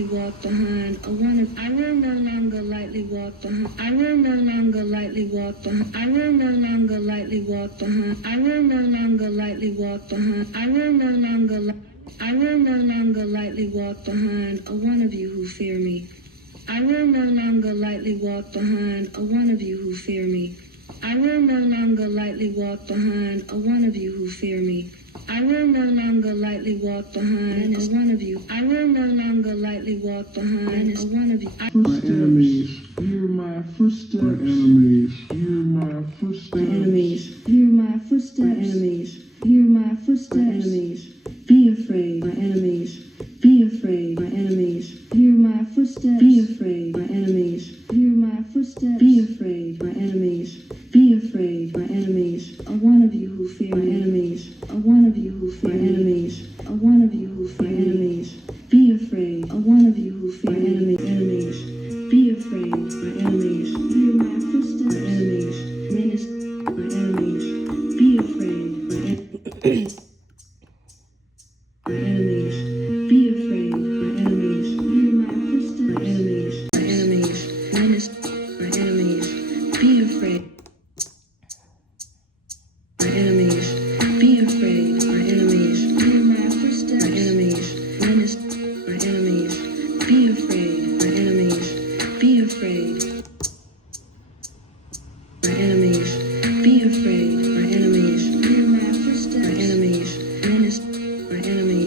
lightly walk behind a one of I will no longer lightly walk behind I will no longer lightly walk behind I will no longer lightly walk behind I will no longer lightly walk behind I will no longer I will no longer lightly walk behind a one of you who fear me. I will no longer lightly walk behind a one of you who fear me. I will no longer lightly walk behind a one of you who fear me. I will no longer lightly walk behind a one of you. I will no longer lightly walk behind a one of you. My enemies, hear my footsteps. My enemies, hear my footsteps. My enemies, hear my footsteps. My enemies, hear my footsteps. My enemies, be afraid. My enemies, be afraid. My enemies, hear my footsteps. Be afraid. My enemies, hear my footsteps. Be afraid. My enemies, be afraid. My enemies, a one of you who fear my enemies. A one of you who fear my enemies. A one of you who fear my enemies. Be afraid. A one of you who fear my enemies. Be afraid. My enemies, hear my footsteps. My enemies, menace. My enemies, be afraid. My enemies. My enemies.